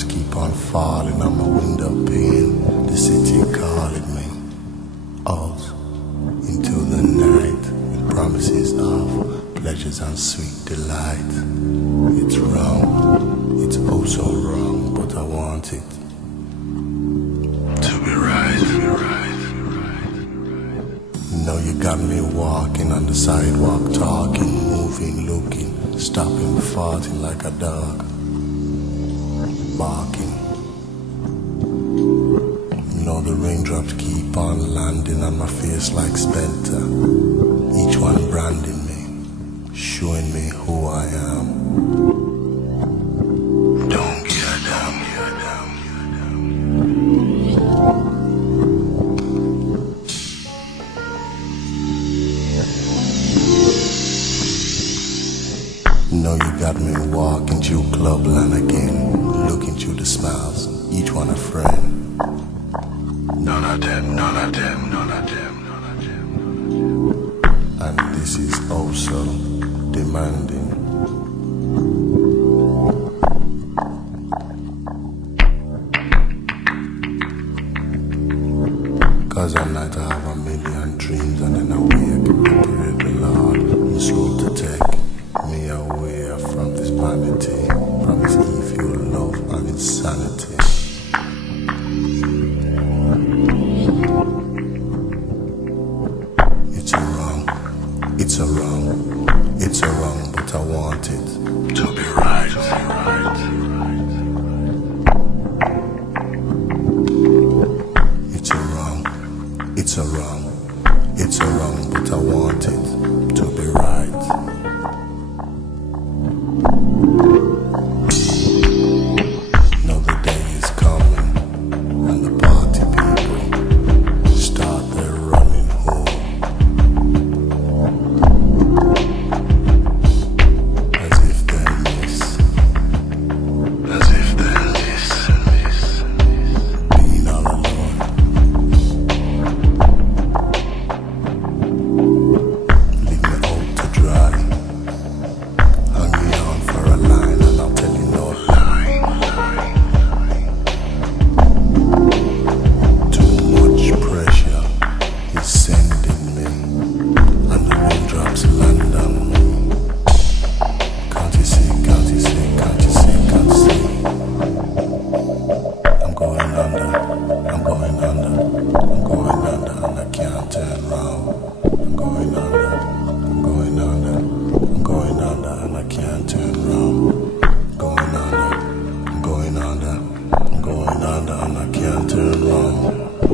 raindrops keep on falling on my window pane. The city calling me out into the night with promises of pleasures and sweet delight. It's wrong, it's oh so wrong, but I want it to be right. Now you got me walking on the sidewalk, talking, moving, looking, stopping, farting like a dog, barking. Now the raindrops keep on landing on my face like splinter, each one branding me, showing me who I am. Don't give a damn. Now you got me walking through clubland again, looking through the smiles, each one a friend. None of them, none of them, none of them, none of them. And this is also demanding. Cause at night I have a million dreams, and then I wake and pray the Lord and soul to take me away from this vanity, from this evil love and insanity. It's a wrong, it's a wrong, it's a wrong, but I want it to be right. It's a wrong, it's a wrong, it's a wrong, but I want it to be right. I'm going under, and I can't turn around.